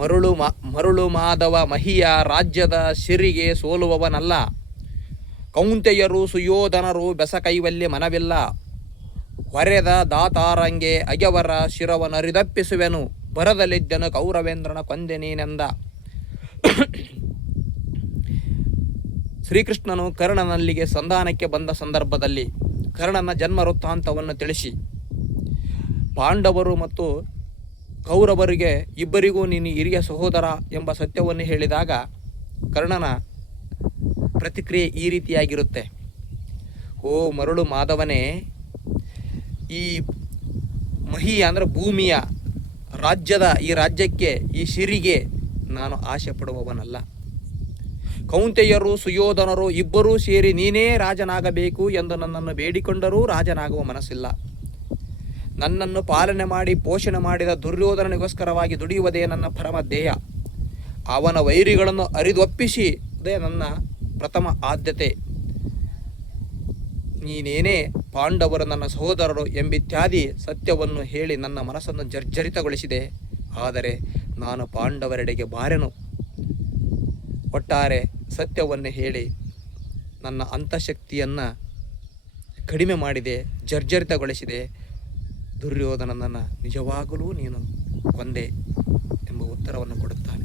ಮರುಳು ಮಾಧವ ಮಹಿಯ ರಾಜ್ಯದ ಸಿರಿಗೆ ಸೋಲುವವನಲ್ಲ. ಕೌಂತೆಯರು ಸುಯೋಧನರು ಬೆಸಕೈವಲ್ಯ ಮನವಿಲ್ಲ. ಹೊರೆದ ದಾತಾರಂಗೆ ಅಗೆವರ ಶಿರವನರಿದಪ್ಪಿಸುವೆನು. ಬರದಲ್ಲಿದ್ದನು ಕೌರವೇಂದ್ರನ ಕೊಂದೆ ನೀನೆಂದ. ಶ್ರೀಕೃಷ್ಣನು ಕರ್ಣನಲ್ಲಿಗೆ ಸಂಧಾನಕ್ಕೆ ಬಂದ ಸಂದರ್ಭದಲ್ಲಿ ಕರ್ಣನ ಜನ್ಮ ವೃತ್ತಾಂತವನ್ನು ತಿಳಿಸಿ, ಪಾಂಡವರು ಮತ್ತು ಕೌರವರಿಗೆ ಇಬ್ಬರಿಗೂ ನೀನು ಹಿರಿಯ ಸಹೋದರ ಎಂಬ ಸತ್ಯವನ್ನು ಹೇಳಿದಾಗ ಕರ್ಣನ ಪ್ರತಿಕ್ರಿಯೆ ಈ ರೀತಿಯಾಗಿರುತ್ತೆ. ಓ ಮರುಳು ಮಾಧವನೇ, ಈ ಮಹಿ ಅಂದರೆ ಭೂಮಿಯ ಈ ರಾಜ್ಯಕ್ಕೆ ಈ ಶಿರಿಗೆ ನಾನು ಆಸೆ ಪಡುವವನಲ್ಲ. ಕೌಂತೆಯರು ಸುಯೋಧನರು ಇಬ್ಬರೂ ಸೇರಿ ನೀನೇ ರಾಜನಾಗಬೇಕು ಎಂದು ನನ್ನನ್ನು ಬೇಡಿಕೊಂಡರೂ ರಾಜನಾಗುವ ಮನಸ್ಸಿಲ್ಲ. ನನ್ನನ್ನು ಪಾಲನೆ ಮಾಡಿ ಪೋಷಣೆ ಮಾಡಿದ ದುರ್ಯೋಧನನಿಗೋಸ್ಕರವಾಗಿ ದುಡಿಯುವುದೇ ನನ್ನ ಪರಮ ಧ್ಯೇಯ. ಅವನ ವೈರಿಗಳನ್ನು ಅರಿದೊಪ್ಪಿಸಿದೇ ನನ್ನ ಪ್ರಥಮ ಆದ್ಯತೆ. ನೀನೇನೇ ಪಾಂಡವರು ನನ್ನ ಸಹೋದರರು ಎಂಬಿತ್ಯಾದಿ ಸತ್ಯವನ್ನು ಹೇಳಿ ನನ್ನ ಮನಸ್ಸನ್ನು ಜರ್ಜರಿತಗೊಳಿಸಿದೆ. ಆದರೆ ನಾನು ಪಾಂಡವರೆಡೆಗೆ ಬಾರೆನು. ಒಟ್ಟಾರೆ ಸತ್ಯವನ್ನು ಹೇಳಿ ನನ್ನ ಅಂತಃಶಕ್ತಿಯನ್ನು ಕಡಿಮೆ ಮಾಡಿದೆ, ಜರ್ಜರಿತಗೊಳಿಸಿದೆ. ದುರ್ಯೋಧನನನ್ನು ನಿಜವಾಗಲೂ ನೀನು ಕೊಂದೆ ಎಂಬ ಉತ್ತರವನ್ನು ಕೊಡುತ್ತಾನೆ.